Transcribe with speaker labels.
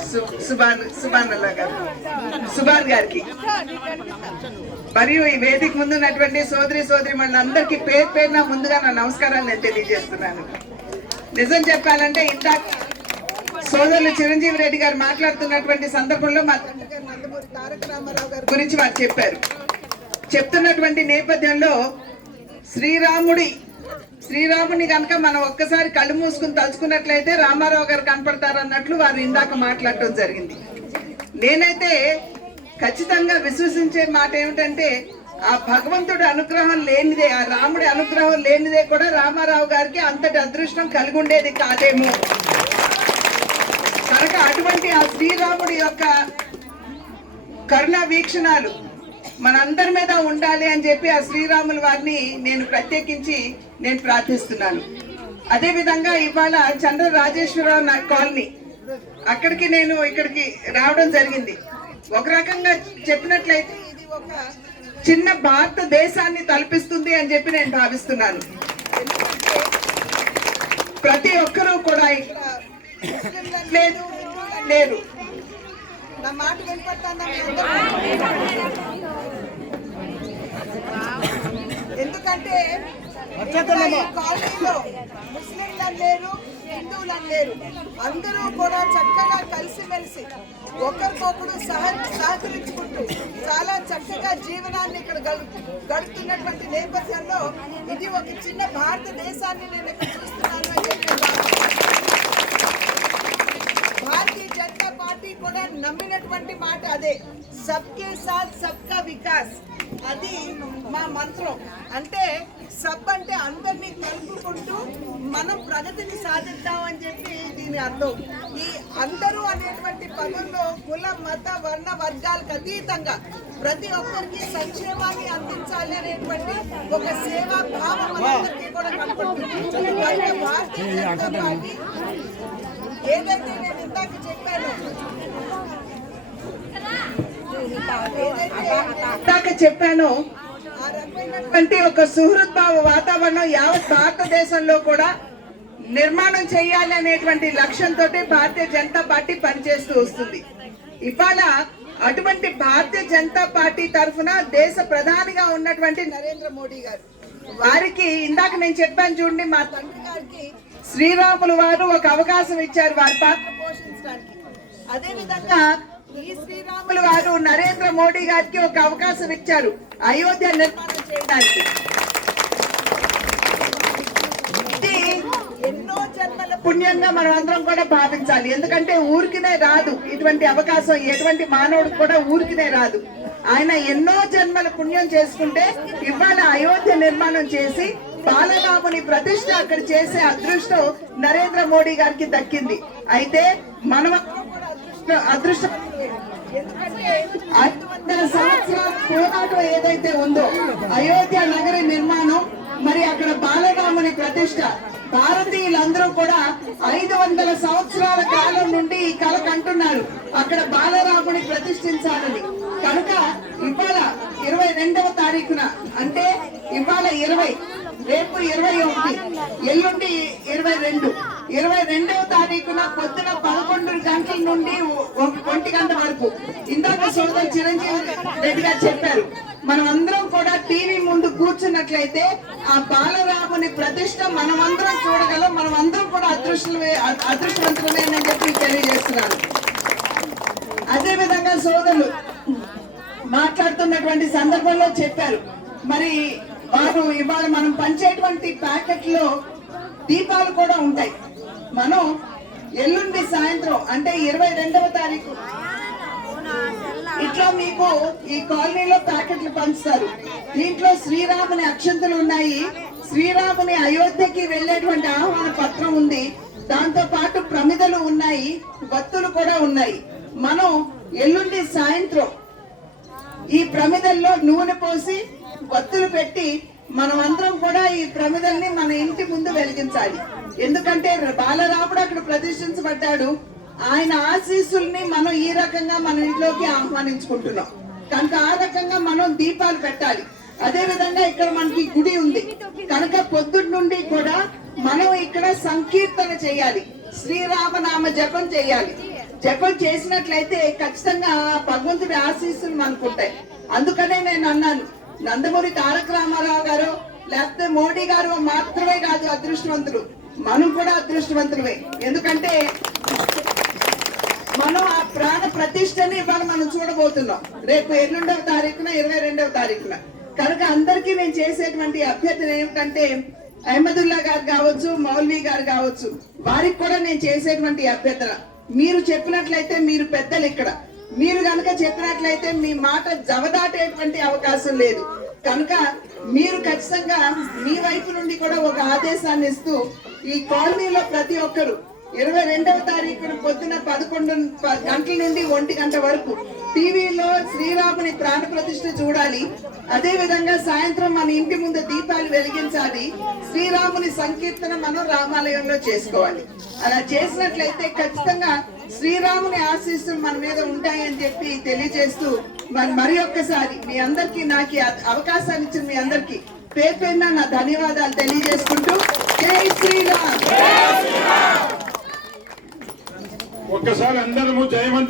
Speaker 1: సు- సుబాన్ సుబాన్ అల్లా గారు. సుబాన్ గారికి. మరియు ఈ వేదిక ముందు ఉన్నటువంటి సోదరి సోదరి అందరికీ పేరు పేరున ముందుగా నా నమస్కారాలు నేను తెలియజేస్తున్నాను. నిజం చెప్పాలంటే ఇంత సోదరులు చిరంజీవి రెడ్డి గారు మాట్లాడుతున్నటువంటి సందర్భంలో మా తారక రామారావు గారి గురించి వారు చెప్పారు. చెప్తున్నటువంటి నేపథ్యంలో శ్రీరాముడి శ్రీరాముని కనుక మనం ఒక్కసారి కళ్ళు మూసుకుని తలుచుకున్నట్లయితే రామారావు గారు కనపడతారు అన్నట్లు వారు ఇందాక మాట్లాడటం జరిగింది. నేనైతే ఖచ్చితంగా విశ్వసించే మాట ఏమిటంటే ఆ భగవంతుడి అనుగ్రహం లేనిదే ఆ రాముడి అనుగ్రహం లేనిదే కూడా రామారావు గారికి అంతటి అదృష్టం కలిగి ఉండేది కాదేమో. కనుక అటువంటి ఆ శ్రీరాముడి యొక్క కరుణ వీక్షణాలు మనందరి మీద ఉండాలి అని చెప్పి ఆ శ్రీరాములు వారిని నేను ప్రత్యేకించి నేను ప్రార్థిస్తున్నాను. అదే విధంగా ఇవాళ చంద్ర రాజేశ్వరరావు నా కాలనీ. అక్కడికి నేను ఇక్కడికి రావడం జరిగింది. ఒక రకంగా చెప్పినట్లయితే ఇది ఒక చిన్న భారతదేశాన్ని తలపిస్తుంది అని చెప్పి నేను భావిస్తున్నాను. ప్రతి ఒక్కరూ కూడా లేదు లేరు నా మాట వినపడుతుందా ఎందుకంటే ఇక్కడ ముస్లింలు లేరు హిందువులు లేరు. అందరూ కూడా చక్కగా కలిసిమెలిసి ఒకరికొకరు సహ సహకరించుకుంటూ చాలా చక్కగా జీవనాన్ని ఇక్కడ గడుపుతున్నటువంటి నేపథ్యంలో ఇది ఒక చిన్న భారతదేశాన్ని నేను ఇక్కడ చూస్తున్నాను అని భారతీయ జనతా పార్టీ కూడా నమ్మినటువంటి మాట అదే. సబ్కే సాత్ సబ్కా వికాస్. అది మా మంత్రం. అంటే సబ్ అంటే అందరినీ కలుపుకుంటూ మనం ప్రగతిని సాధిద్దామని చెప్పి దీని అర్థం. ఈ అందరూ అనేటువంటి పదంలో కుల మత వర్ణ వర్గాలకు అతీతంగా ప్రతి ఒక్కరికి సంక్షేమాన్ని అందించాలి అనేటువంటి ఒక సేవా భావం మనందరికీ కూడా కనపడుతుంది. భారతీయ జనతా పార్టీ ఏదైతే నేను ఇందాక చెప్పాను ఇందాక చెప్పాను అంటే ఒక సుహృద్భావ వాతావరణం యావత్ భారతదేశంలో కూడా నిర్మాణం చేయాలి అనేటువంటి లక్ష్యంతో భారతీయ జనతా పార్టీ పనిచేస్తూ వస్తుంది. ఇవాళ అటువంటి భారతీయ జనతా పార్టీ తరఫున దేశ ప్రధానిగా ఉన్నటువంటి నరేంద్ర మోడీ గారు వారికి ఇందాక నేను చెప్పాను చూడండి మా తండ్రి గారికి శ్రీరాములు వారు ఒక అవకాశం ఇచ్చారు వారి పాత్ర పోషించడానికి. అదేవిధంగా ఈ శ్రీరాములు వారు నరేంద్ర మోడీ గారికి ఒక అవకాశం ఇచ్చారు. అయోధ్య నిర్మాణం చేయడానికి. ఇది ఎన్నో జన్మల పుణ్యంగా మనం అందరం కూడా భావించాలి. ఎందుకంటే ఊరికినే రాదు ఇటువంటి అవకాశం. ఎటువంటి మానవుడికి కూడా ఊరికినే రాదు. ఆయన ఎన్నో జన్మల పుణ్యం చేసుకుంటే ఇవాళ అయోధ్య నిర్మాణం చేసి బాలరాముని ప్రతిష్ట అక్కడ చేసే అదృష్టం నరేంద్ర మోడీ గారికి దక్కింది. అయితే మనం అదృష్టం వందల సంవత్సరాల పోరాటం ఏదైతే ఉందో అయోధ్య నగర నిర్మాణం మరి అక్కడ బాలరాముని ప్రతిష్ట. భారతీయులందరూ కూడా ఐదు వందల సంవత్సరాల కాలం నుండి ఈ కళ కంటున్నారు. అక్కడ బాలరాముని ప్రతిష్ఠించాలని. కనుక ఇవాళ ఇరవై రెండవ తారీఖున అంటే ఇవాళ ఇరవై రేపు ఇరవై ఒకటి ఎల్లుండి ఇరవై రెండు. ఇరవై రెండవ తారీఖున పొద్దున పదకొండు గంటల నుండి ఒంటి గంట వరకు. ఇందాక సోదరు చిరంజీవి రెడ్డి గారు చెప్పారు మనం అందరం కూడా టీవీ ముందు కూర్చున్నట్లయితే ఆ బాలరాముని ప్రతిష్ట మనం అందరం చూడగలం మనం అందరం కూడా అదృష్టమే అదృష్టవంతులమే అని చెప్పి తెలియజేస్తున్నాను. అదే విధంగా సోదరులు మాట్లాడుతున్నటువంటి సందర్భంలో చెప్పారు మరి వారు ఇవాళ మనం పంచేటువంటి ప్యాకెట్లో దీపాలు కూడా ఉంటాయి. మనం ఎల్లుండి సాయంత్రం అంటే ఇరవై రెండవ తారీఖు. ఇట్లా మీకు ఈ కాలనీలో ప్యాకెట్లు పంచుతారు. దీంట్లో శ్రీరాముని అక్షంతలు ఉన్నాయి. శ్రీరాముని అయోధ్యకి వెళ్ళేటువంటి ఆహ్వాన పత్రం ఉంది. దాంతో పాటు ప్రమిదలు ఉన్నాయి. వత్తులు కూడా ఉన్నాయి. మనం ఎల్లుండి సాయంత్రం ఈ ప్రమిదల్లో నూనె పోసి వత్తులు పెట్టి మనం అందరం కూడా ఈ ప్రమిదల్ని మన ఇంటి ముందు వెలిగించాలి. ఎందుకంటే బాలరాముడు అక్కడ ప్రతిష్ఠించబడ్డాడు ఆయన ఆశీస్సుల్ని మనం ఈ రకంగా మన ఇంట్లోకి ఆహ్వానించుకుంటున్నాం. కనుక ఆ రకంగా మనం దీపాలు పెట్టాలి. అదే విధంగా ఇక్కడ మనకి గుడి ఉంది. కనుక పొద్దున్న నుండి కూడా మనం ఇక్కడ సంకీర్తన చేయాలి. శ్రీరామనామ జపం చేయాలి. జపం చేసినట్లయితే ఖచ్చితంగా భగవంతుడి ఆశీస్సులు మనకుంటాయి. అందుకనే నేను అన్నాను నందమూరి తారక రామారావు గారు లేకపోతే మోడీ గారు మాత్రమే కాదు అదృష్టవంతులు. మనం కూడా అదృష్టవంతులమే. ఎందుకంటే మనం ఆ ప్రాణ ప్రతిష్టని ఇవాళ మనం చూడబోతున్నాం. రేపు ఎల్లుండవ తారీఖున ఇరవై రెండవ తారీఖున. కనుక అందరికీ నేను చేసేటువంటి అభ్యర్థన ఏమిటంటే అహ్మదుల్లా గారు కావచ్చు మౌల్వి గారు కావచ్చు వారికి కూడా నేను చేసేటువంటి అభ్యర్థన. మీరు చెప్పినట్లయితే మీరు పెద్దలు ఇక్కడ. మీరు కనుక చెప్పినట్లయితే మీ మాట జవదాటేటువంటి అవకాశం లేదు. కనుక మీరు ఖచ్చితంగా మీ వైపు నుండి కూడా ఒక ఆదేశాన్ని ఇస్తూ ఈ కాలనీలో ప్రతి ఒక్కరు ఇరవై రెండవ తారీఖున పొద్దున పదకొండు గంటల నుండి ఒంటి గంట వరకు టీవీలో శ్రీరాముని ప్రాణ ప్రతిష్ఠ చూడాలి. అదే విధంగా సాయంత్రం మన ఇంటి ముందు దీపాలు వెలిగించాలి. శ్రీరాముని సంకీర్తన మనం రామాలయంలో చేసుకోవాలి. అలా చేసినట్లయితే ఖచ్చితంగా శ్రీరాముని ఆశీస్సులు మన మీద ఉంటాయని చెప్పి తెలియజేస్తూ మరి మరి ఒక్కసారి మీ అందరికీ నాకు అవకాశాన్ని ఇచ్చిన మీ అందరికీ పేరు నా ధన్యవాదాలు తెలియజేసుకుంటూ జై శ్రీరామ్.
Speaker 2: ఒక్కసారి అందరము జయవంతం.